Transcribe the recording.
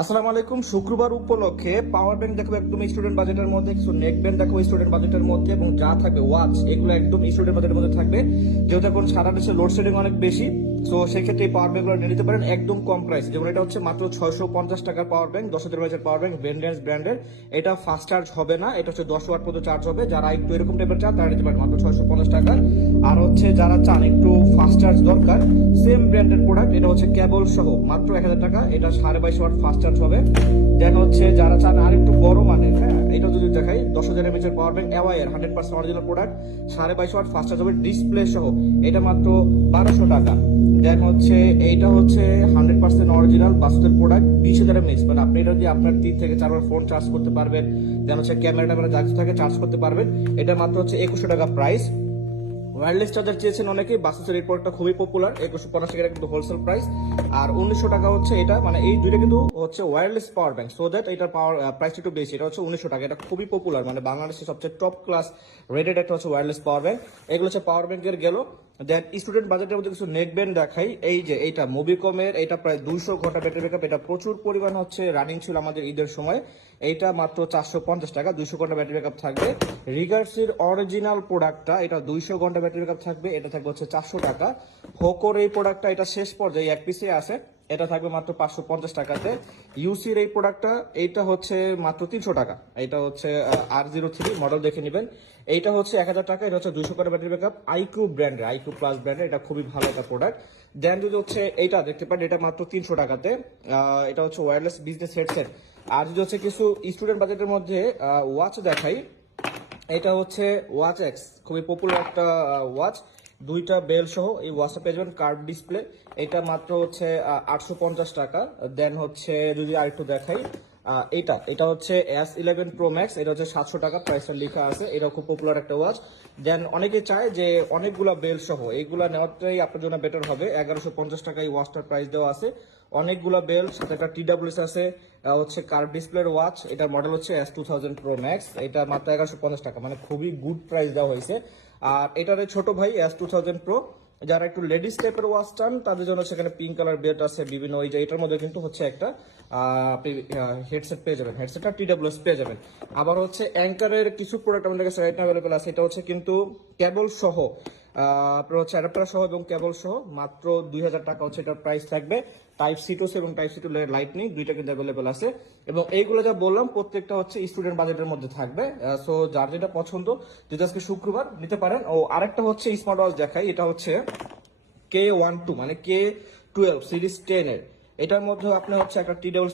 আসসালামু আলাইকুম। শুক্রবার উপলক্ষে পাওয়ার ব্যাংক দেখো একদম স্টুডেন্ট বাজেটের মধ্যে, কিছু নেক ব্যান্ড দেখো স্টুডেন্ট বাজেটের মধ্যে, এবং যা থাকবে ওয়াচ এগুলো একদম স্টুডেন্ট বাজেটের মধ্যে থাকবে। যেহেতু এখন সারা দেশে লোডশেডিং অনেক বেশি, তো সেক্ষেত্রে এই পাওয়ার ব্যাংকগুলো নিয়ে নিতে পারেন একদম কম প্রাইস। যেমন এটা হচ্ছে মাত্র 650 টাকার power bank, 10,000 mAh power bank, ভেন্ডেন্স ব্র্যান্ডের। এটা ফাস্ট চার্জ হবে না, এটা হচ্ছে 10 ওয়াট পর্যন্ত চার্জ হবে। যারা একটু এরকম টাইপের চান তারা নিতে পারেন মাত্র 650 টাকা। আর হচ্ছে যারা চান একটু ফাস্ট চার্জ দরকার, সেম ব্র্যান্ডের প্রোডাক্ট, এটা হচ্ছে কেবল সহ মাত্র 1000 টাকা। এটা 22.5 ওয়াট ফাস্ট চার্জ হবে। দেখা হচ্ছে যারা চান আর একটু বড় মানের, হ্যাঁ এটা যদি দেখাই 10,000 mAh পাওয়ার ব্যাংক, এওয়াইয়ের 100% original product, 22.5 watt fast charge হবে, ডিসপ্লে সহ। এটা মাত্র 1200 টাকা। দেন হচ্ছে এইটা হচ্ছে 100% অরিজিনাল বাসুদের প্রোডাক্ট, 20,000 mAh, মানে আপনি এটা দিয়ে আপনার 3 থেকে 4 বার ফোন চার্জ করতে পারবেন। দেন হচ্ছে ক্যামেরাটা যা কিছু থাকে চার্জ করতে পারবেন। এটা মাত্র হচ্ছে 2100 টাকা প্রাইস। ওয়্যারলেস চার্জার চেয়েছেন অনেকে, বাসুসের এই প্রোডাক্টটা খুবই পপুলার, 2150 টাকা কিন্তু হোলসেল প্রাইস। আর 1900 টাকা হচ্ছে এটা, মানে এই দুইটা কিন্তু হচ্ছে wireless power bank, so that এটার পাওয়ার প্রাইস একটু বেশি। এটা হচ্ছে 1900 টাকা, এটা খুবই পপুলার, মানে বাংলাদেশের সবচেয়ে টপ ক্লাস রেটেড একটা হচ্ছে ওয়্যারলেস পাওয়ার ব্যাংক। এগুলো হচ্ছে পাওয়ার ব্যাংকের গেল। দেন স্টুডেন্ট বাজেটের মধ্যে কিছু নেক ব্যান্ড দেখাই। এই যে এইটা মোবিকমের, এটা প্রায় 200 ঘন্টা ব্যাটারি ব্যাকআপ, এটা প্রচুর পরিমাণ হচ্ছে রানিং ছিল আমাদের ঈদের সময়। এইটা মাত্র 450 টাকা, 200 ঘন্টা ব্যাটারি ব্যাকআপ থাকবে। রিগার্সের অরিজিনাল প্রোডাক্টটা, এটা 200 ঘন্টা ব্যাটারি ব্যাকআপ থাকবে, এটা থাকবে হচ্ছে 400 টাকা। হোকোর এই প্রোডাক্টটা, এটা শেষ পর্যায়ে এক পিসে আছে, এটা থাকবে মাত্র 550 টাকাতে। ইউসির এই প্রোডাক্টটা, এইটা হচ্ছে মাত্র 300 টাকা। এটা হচ্ছে R03 মডেল, দেখে নেবেন। এইটা হচ্ছে 1000 টাকা, এটা হচ্ছে 200 ঘন্টা ব্যাটারি ব্যাকআপ, আইকিউ ব্র্যান্ডের, আইকিউ প্লাস ব্র্যান্ডের, এটা খুবই ভালো একটা প্রোডাক্ট। দেন যদি হচ্ছে এইটা দেখতে পারেন, এটা মাত্র 300 টাকাতে। এটা হচ্ছে ওয়্যারলেস বিজনেস হেডসেট। আর যদি হচ্ছে কিছু স্টুডেন্ট বাজেটের মধ্যে ওয়াচ দেখাই, এটা হচ্ছে ওয়াচ এক্স, খুবই পপুলার একটা ওয়াচ, দুইটা বেল সহ এই ওয়াচটা পেয়ে যাবেন, কার্ভ ডিসপ্লে। এটা মাত্র হচ্ছে 850 টাকা। দেন হচ্ছে যদি আরেকটু দেখাই, এটা এটা হচ্ছে S11 Pro Max, এটা হচ্ছে 700 টাকা, প্রাইসটা লেখা আছে। এটা খুব পপুলার একটা ওয়াচ। দেন অনেকে চায় যে অনেকগুলা বেল সহ, এইগুলা নেওয়াটাই আপনার জন্য বেটার হবে। 1150 টাকা এই ওয়াচটার প্রাইস দেওয়া আছে, অনেকগুলা বেল, সাথে একটা TWS আছে। হচ্ছে কার্ভ ডিসপ্লের ওয়াচ, এটার মডেল হচ্ছে S2000 Pro Max, এটা মাত্র 1150 টাকা, মানে খুবই গুড প্রাইস দেওয়া হয়েছে। আর এটার ছোট ভাই S2000 Pro, যারা একটু লেডিস টাইপের ওয়াচ চান তাদের জন্য সেখানে পিঙ্ক কালার বেল্ট আছে বিভিন্ন। ওই যে এটার মধ্যে কিন্তু হচ্ছে একটা আপনি হেডসেট পেয়ে যাবেন, হেডসেটটা TWS পেয়ে যাবেন। আবার হচ্ছে অ্যাঙ্কারের কিছু প্রোডাক্ট আমাদের কাছে রাইট নাও অ্যাভেলেবল আছে, এটা হচ্ছে কিন্তু কেবল সহ, আপনার হচ্ছে অ্যাডাপ্টার সহ এবং কেবল সহ, মাত্র 2000 টাকা হচ্ছে এটার প্রাইস থাকবে। টাইপ সি টু এবং টাইপ সি টু লাইটনিং দুইটা কিন্তু অ্যাভেলেবল আছে। এবং এইগুলো যা বললাম প্রত্যেকটা হচ্ছে স্টুডেন্ট বাজেটের মধ্যে থাকবে। সো যার যেটা পছন্দ, যদি আজকে শুক্রবার, নিতে পারেন। ও আরেকটা হচ্ছে স্মার্ট ওয়াচ দেখাই, এটা হচ্ছে K12, মানে K12 সিরিজ 10 এর। এটার মধ্যে আপনি হচ্ছে একটা TWS